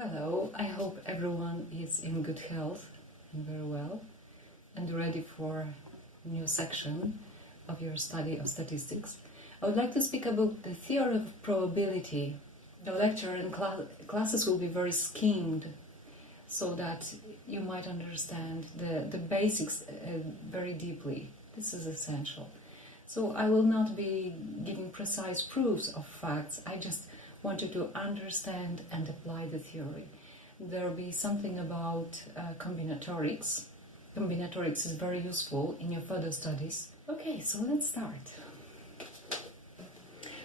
Hello, I hope everyone is in good health and very well and ready for a new section of your study of statistics. I would like to speak about the theory of probability. The lecture and classes will be very skimmed so that you might understand the basics very deeply. This is essential. So I will not be giving precise proofs of facts, I just want you to understand and apply the theory. There will be something about combinatorics. Combinatorics is very useful in your further studies. Okay, so let's start.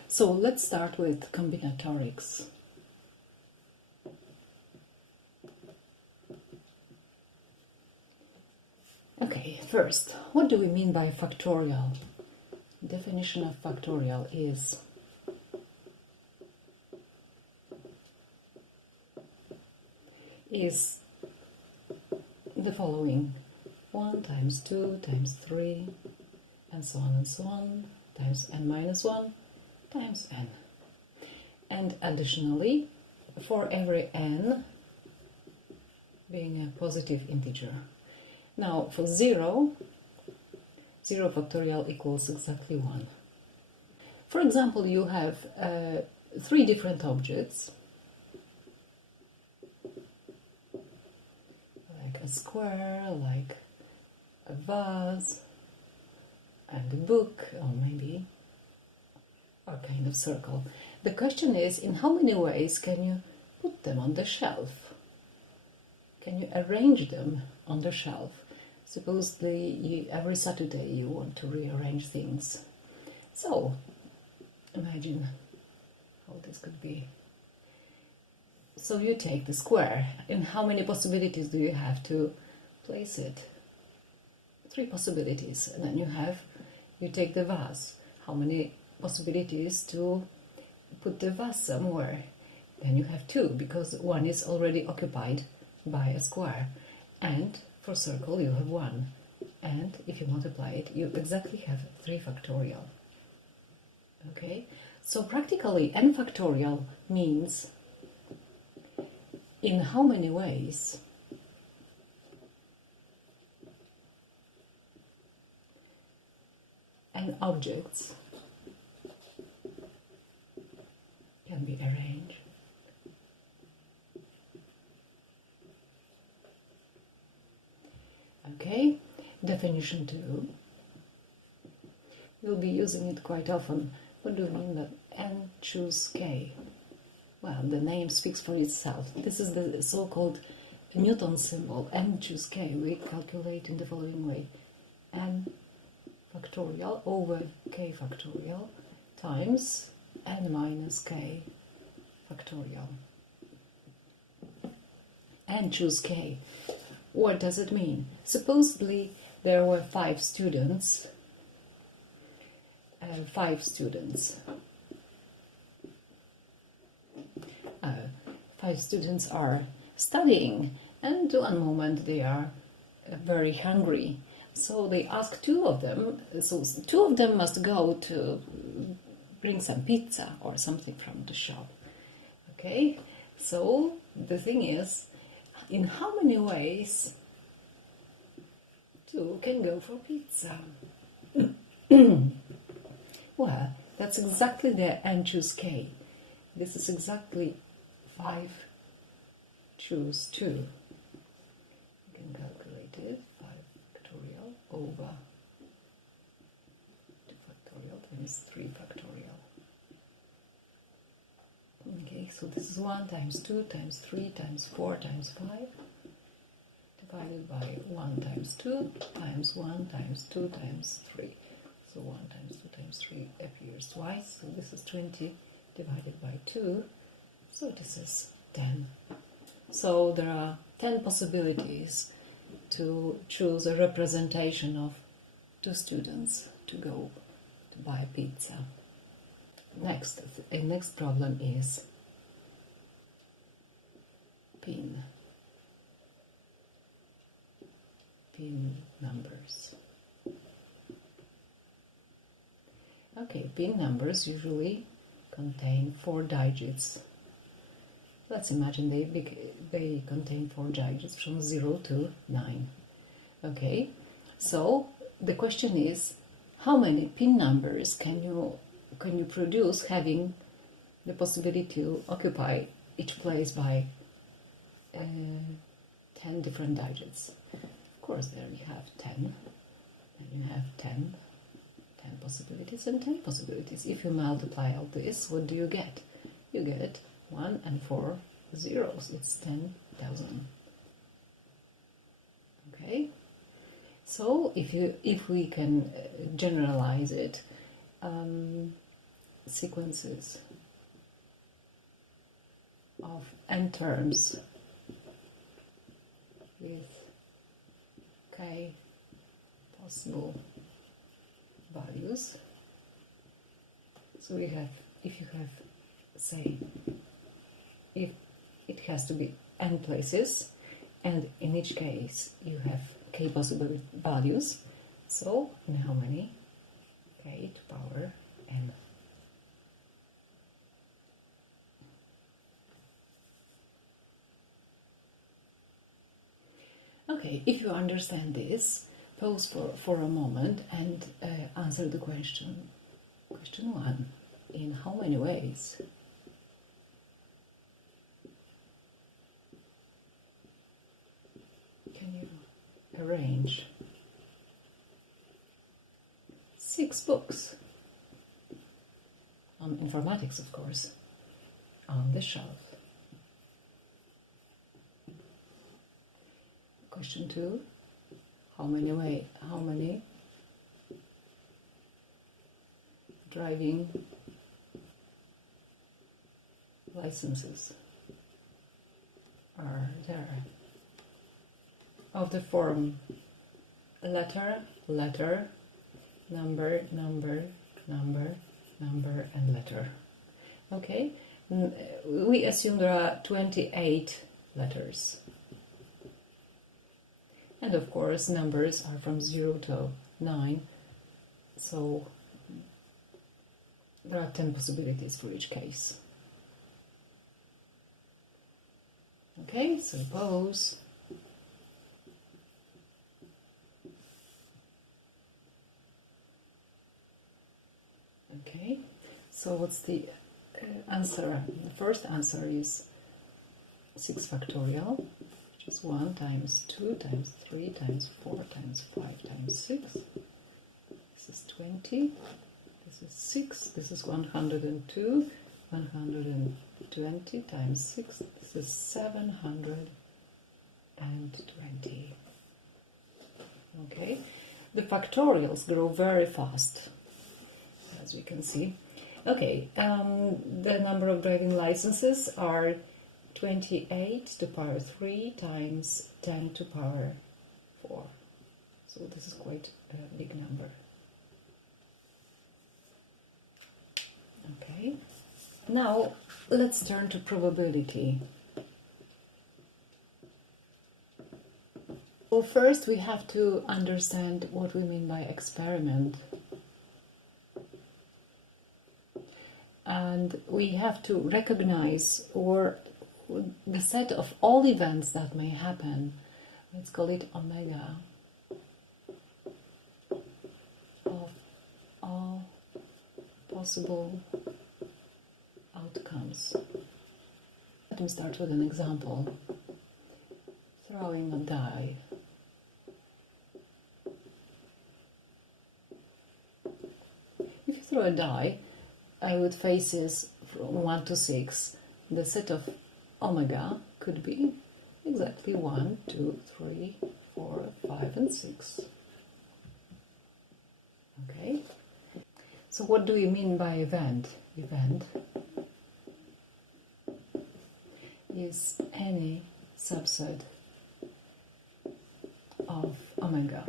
So let's start with combinatorics. Okay, first, what do we mean by factorial? Definition of factorial is the following: 1 times 2 times 3 and so on times n minus 1 times n. And additionally, for every n being a positive integer. Now for 0 factorial equals exactly 1. For example, you have 3 different objects, a square, like a vase, and a book, or maybe a kind of circle. The question is, in how many ways can you put them on the shelf? Can you arrange them on the shelf? Supposedly, every Saturday you want to rearrange things. So, imagine how this could be. So you take the square. In how many possibilities do you have to place it? 3 possibilities. And then you take the vase. How many possibilities to put the vase somewhere? Then you have 2, because 1 is already occupied by a square. And for circle you have 1. And if you multiply it, you exactly have 3 factorial. Okay? So practically n factorial means in how many ways n objects can be arranged. Okay, definition 2. You'll be using it quite often. What do you mean that n choose k? Well, the name speaks for itself. This is the so-called Newton symbol, n choose k. We calculate in the following way: n factorial over k factorial times n minus k factorial. N choose k. What does it mean? Supposedly there were 5 students. 5 students are studying, and one moment they are very hungry. So they ask 2 of them, so 2 of them must go to bring some pizza or something from the shop. Okay, so the thing is, in how many ways 2 can go for pizza? Well, that's exactly the n choose k. This is exactly 5 choose 2. You can calculate it. 5 factorial over 2 factorial times 3 factorial. Okay, so this is 1 times 2 times 3 times 4 times 5 divided by 1 times 2 times 1 times 2 times 3. So 1 times 2 times 3 appears twice. So this is 20 divided by 2. So this is 10. So there are 10 possibilities to choose a representation of 2 students to go to buy pizza. Next problem is pin numbers. Okay, pin numbers usually contain 4 digits. Let's imagine they contain 4 digits from 0 to 9. Okay, so the question is, how many pin numbers can you produce having the possibility to occupy each place by 10 different digits? Of course, there you have 10, and you have 10 possibilities and 10 possibilities. If you multiply all this, what do you get? You get 1 and 4 zeros. It's 10,000. Okay. So if we can generalize it, sequences of n terms with k possible values. So we have, if you have, say, if it has to be n places, and in each case you have k possible values, so in how many? K to power n. Okay, if you understand this, pause for a moment and answer the question. Question 1. In how many ways? Can you arrange 6 books on informatics, of course, on the shelf? Question 2. How many driving licenses are there? Of the form letter, letter, number, number, number, number, and letter. Okay, we assume there are 28 letters. And of course, numbers are from 0 to 9, so there are 10 possibilities for each case. Okay, so pause. Okay, so what's the answer? The first answer is 6 factorial, which is 1 times 2 times 3 times 4 times 5 times 6. This is 20. This is 6. This is 102. 120 times 6. This is 720. Okay, the factorials grow very fast, as we can see. Okay, the number of driving licenses are 28 to power 3 times 10 to power 4. So this is quite a big number. Okay, now let's turn to probability. Well, first we have to understand what we mean by experiment. And we have to recognize the set of all events that may happen. Let's call it omega of all possible outcomes. Let me start with an example. Throwing a die. If you throw a die with faces from 1 to 6, the set of omega could be exactly 1, 2, 3, 4, 5, and 6. Okay? So what do we mean by event? Event is any subset of omega.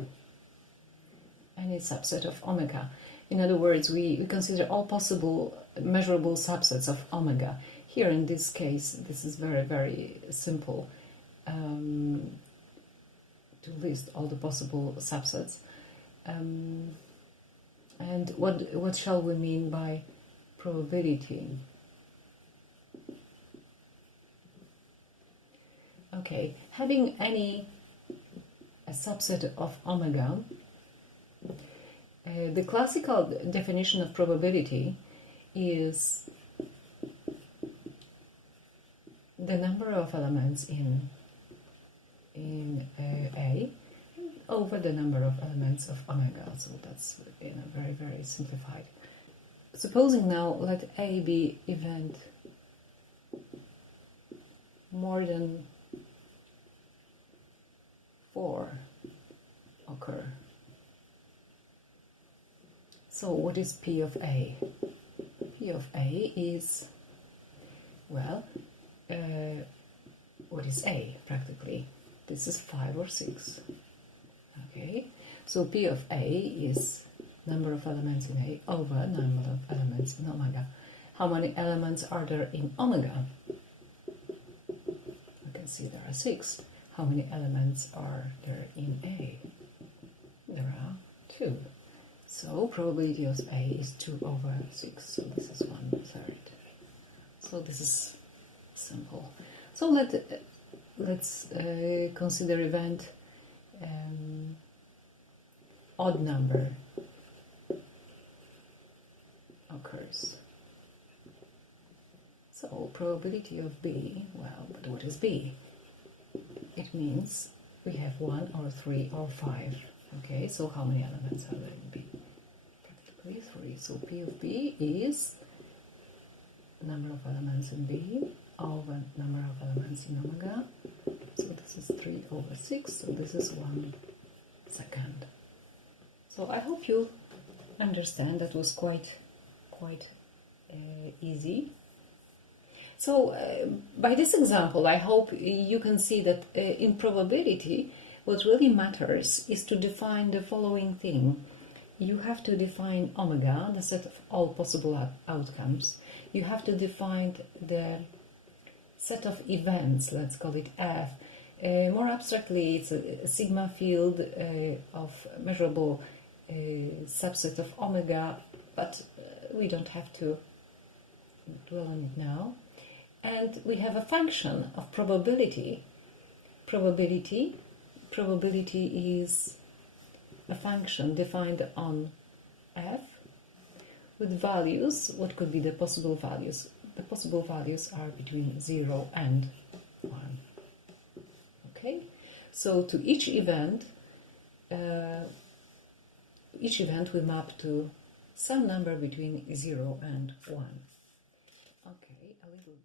Any subset of omega. In other words, we consider all possible measurable subsets of omega. Here in this case, this is very, very simple to list all the possible subsets. And what shall we mean by probability? Okay, having a subset of omega, the classical definition of probability is the number of elements in A over the number of elements of omega. So that's very, very simplified. Supposing now let A be event more than 4 occur. So what is P of A? P of A is, well, what is A practically? This is 5 or 6. Okay, so P of A is number of elements in A over number of elements in omega. How many elements are there in omega? You can see there are 6. How many elements are there in A? There are 2. So probability of A is 2 over 6. So this is 1/3. So this is simple. So let's consider event odd number occurs. So probability of B, well, but what is B? It means we have 1 or 3 or 5. Okay, so how many elements are there in B? Practically 3. So P of B is number of elements in B over number of elements in omega. So this is 3 over 6, so this is 1/2. So I hope you understand. That was quite easy. So by this example, I hope you can see that in probability, what really matters is to define the following thing. You have to define omega, the set of all possible outcomes. You have to define the set of events, let's call it F. More abstractly, it's a sigma field of measurable subset of omega, but we don't have to dwell on it now. And we have a function of probability. Probability is a function defined on F with values. What could be the possible values? The possible values are between 0 and 1. Okay, so to each event we map to some number between 0 and 1. Okay, a little